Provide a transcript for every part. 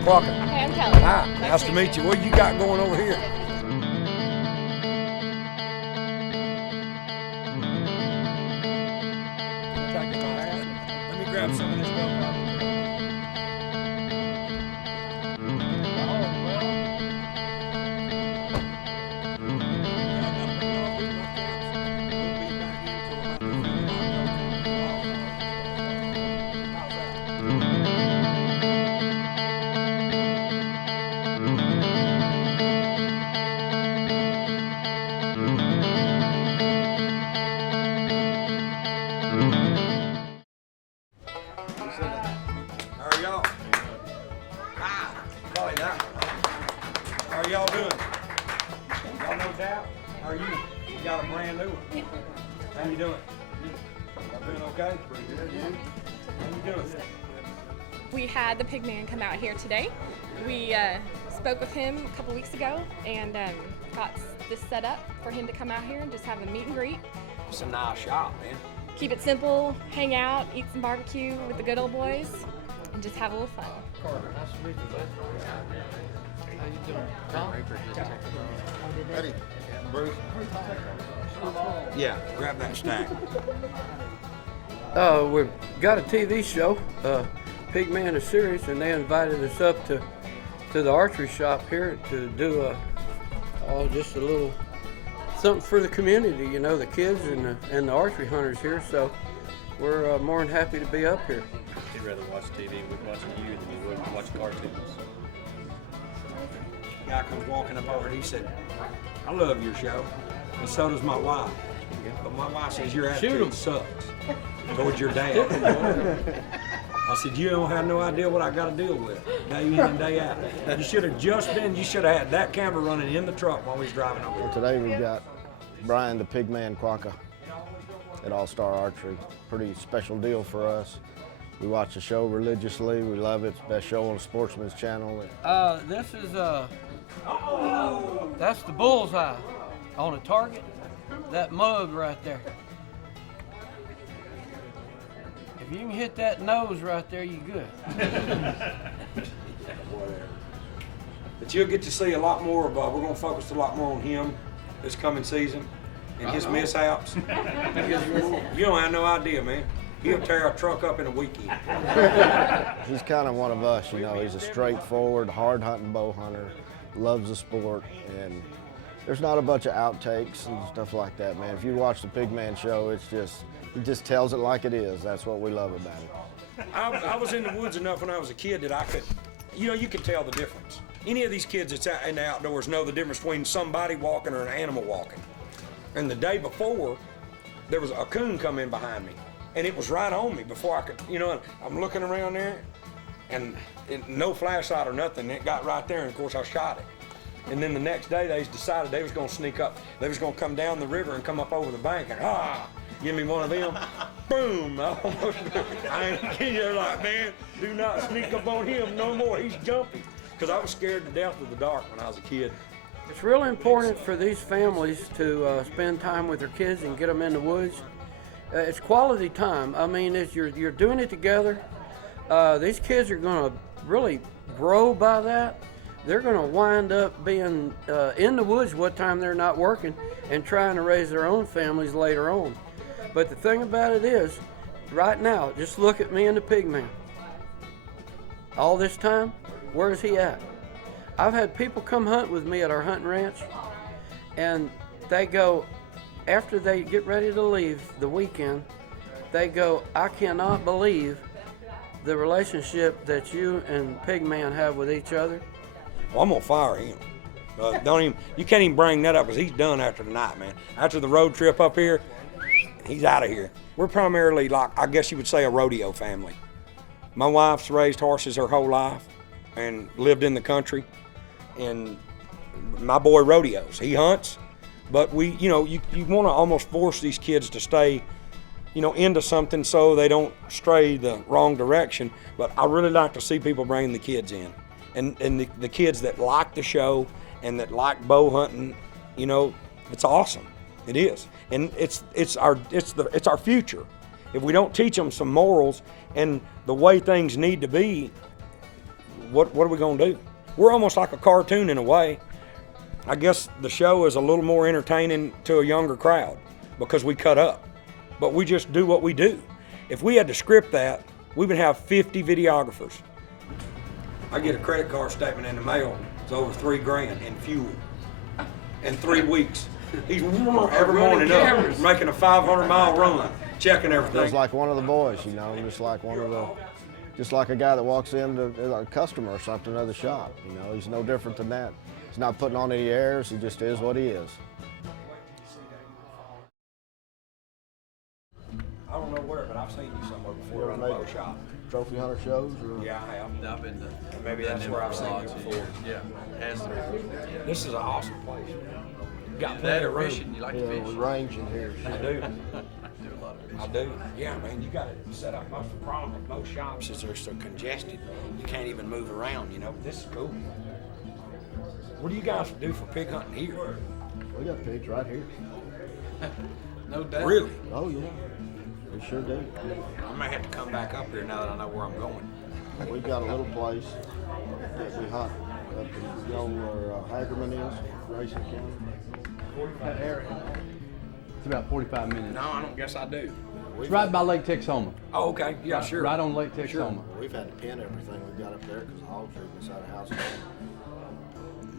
I'm Quaca. Hey, I'm Kelly. Hi, nice to meet you. What you got going over here? Let me grab some of this stuff out of the How are y'all? Probably not. How are y'all doing? Y'all no doubt? How are you? You got a brand new one. How you doing? Y'all doing okay? Pretty good. You? How you doing? We had the Pigman come out here today. We spoke with him a couple weeks ago and got this set up for him to come out here and just have a meet and greet. It's a nice shop, man. Keep it simple, hang out, eat some barbecue with the good old boys, and just have a little fun. Nice to meet you, bud. How you doing? Tom? Ready? Bruce? Yeah, grab that stack. We've got a TV show, Pigman is serious, and they invited us up to the archery shop here to do just a little something for the community, you know, the kids and the archery hunters here. So we're more than happy to be up here. He'd rather watch TV with watching you than he would watch cartoons. Guy comes walking up over and he said, I love your show, and so does my wife. But my wife says your attitude sucks towards your dad. I said, you don't have no idea what I got to deal with day in and day out. You should have had that camera running in the truck while we was driving over here. Today we've got Brian the Pigman Quaca at All-Star Archery. Pretty special deal for us. We watch the show religiously. We love it. It's the best show on the Sportsman's Channel. This is that's the bullseye on a target. That mug right there. If you can hit that nose right there, you good. But you'll get to see a lot more of, we're going to focus a lot more on him this coming season and his mishaps. You don't have no idea, man. He'll tear a truck up in a weekend. He's kind of one of us, you know. He's a straightforward, hard-hunting bow hunter, loves the sport, and there's not a bunch of outtakes and stuff like that, man. If you watch the Pigman show, he just tells it like it is. That's what we love about it. I was in the woods enough when I was a kid that I could, you could tell the difference. Any of these kids that's out in the outdoors know the difference between somebody walking or an animal walking. And the day before, there was a coon come in behind me, and it was right on me before I could, I'm looking around there, and no flashlight or nothing. It got right there, and of course I shot it. And then the next day, they decided they was gonna sneak up. They was gonna come down the river and come up over the bank and give me one of them. Boom! I ain't kidding you. Like, man, do not sneak up on him no more. He's jumpy. Because I was scared to death of the dark when I was a kid. It's really important for these families to spend time with their kids and get them in the woods. It's quality time. I mean, you're doing it together. These kids are going to really grow by that. They're going to wind up being in the woods what time they're not working and trying to raise their own families later on. But the thing about it is, right now, just look at me and the Pigman. All this time, where's he at? I've had people come hunt with me at our hunting ranch, and they go, after they get ready to leave the weekend, they go, I cannot believe the relationship that you and Pigman have with each other. Well, I'm gonna fire him. You can't even bring that up because he's done after tonight, man. After the road trip up here, he's out of here. We're primarily, like, I guess you would say, a rodeo family. My wife's raised horses her whole life and lived in the country. And my boy rodeos. He hunts, but you want to almost force these kids to stay, into something so they don't stray the wrong direction. But I really like to see people bringing the kids in, and the kids that like the show and that like bow hunting. It's awesome. It is, and it's our future. If we don't teach them some morals and the way things need to be, what are we gonna do? We're almost like a cartoon in a way. I guess the show is a little more entertaining to a younger crowd because we cut up, but we just do what we do. If we had to script that, we would have 50 videographers. I get a credit card statement in the mail. It's over $3,000 in fuel in 3 weeks. He's every morning up, making a 500-mile run, checking everything. Just like one of the boys, you know, just like a guy that walks in to a customer or something at the shop. You know, he's no different than that. He's not putting on any airs. He just is what he is. I don't know where, but I've seen you somewhere before around the bow shop. Trophy hunter shows? Or? Yeah, I have. I've been to. Maybe that's where I've seen you before. Yeah, has to be. Yeah. This is an awesome place. You got That plenty or of room. fishing, you like Yeah, to fish? we range in here. I do. I do a lot of fishing. I do. Yeah, man, you got it set up. Most of the problem with most shops is they're so congested, you can't even move around, you know. This is cool. What do you guys do for pig hunting here? We got pigs right here. No doubt. Really? Oh, yeah. We sure do. I may have to come back up here now that I know where I'm going. We've got a little place that we hunt up in, you know where Hagerman is, Grayson County. That area. It's about 45 minutes. No, I don't guess I do. It's right by Lake Texoma. Oh, okay. Yeah, sure. Right on Lake Texoma. We've had to pin everything we've got up there because the hogs are inside the house.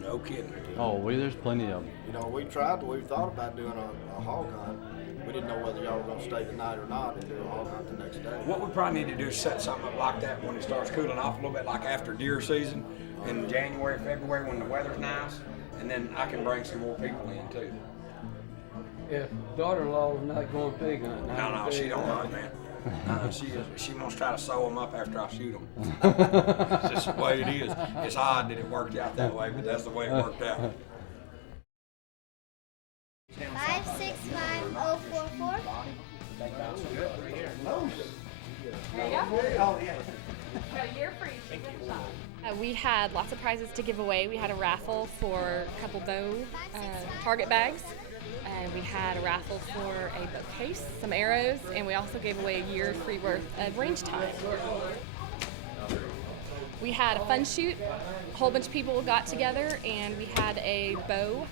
No kidding. Oh, there's plenty of them. You know, we thought about doing a hog hunt. We didn't know whether y'all were going to stay the night or not and do a hog hunt the next day. What we probably need to do is set something up like that when it starts cooling off a little bit, like after deer season in January, February when the weather's nice, and then I can bring some more people in too. If daughter-in-law is not going pig hunting, No, she don't hunt, man. She wants to try to sew them up after I shoot them. It's just the way it is. It's odd that it worked out that way, but that's the way it worked out. 565044. We had lots of prizes to give away. We had a raffle for a couple bow target bags. We had a raffle for a bow case, some arrows, and we also gave away a year free worth of range time. We had a fun shoot. A whole bunch of people got together and we had a bow,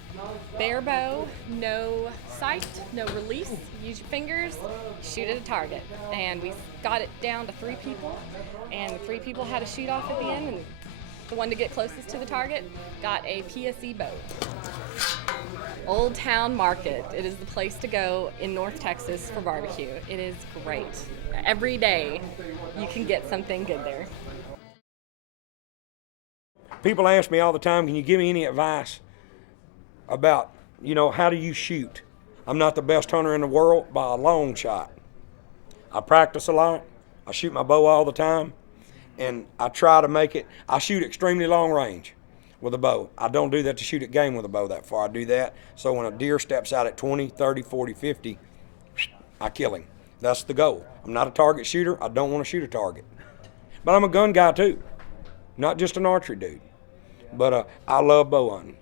bare bow, no sight, no release. Use your fingers, shoot at a target. And we got it down to 3 people, and the 3 people had a shoot off at the end, and the one to get closest to the target got a PSE bow. Old Town Market. It is the place to go in North Texas for barbecue. It is great. Every day you can get something good there. People ask me all the time, can you give me any advice about, how do you shoot? I'm not the best hunter in the world by a long shot. I practice a lot. I shoot my bow all the time. And I try to make it, I shoot extremely long range with a bow. I don't do that to shoot at game with a bow that far. I do that so when a deer steps out at 20, 30, 40, 50, I kill him. That's the goal. I'm not a target shooter. I don't want to shoot a target. But I'm a gun guy too, not just an archery dude. But I love bow hunting.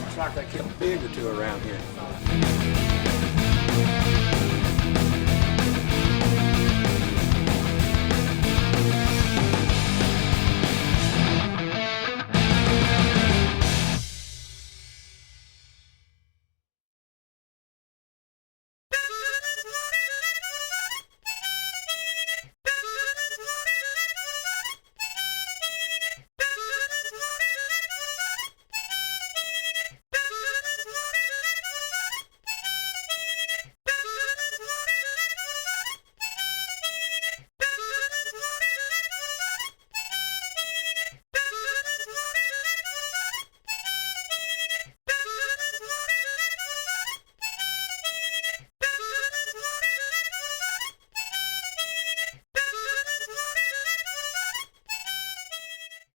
Looks like they killed a pig or two around here.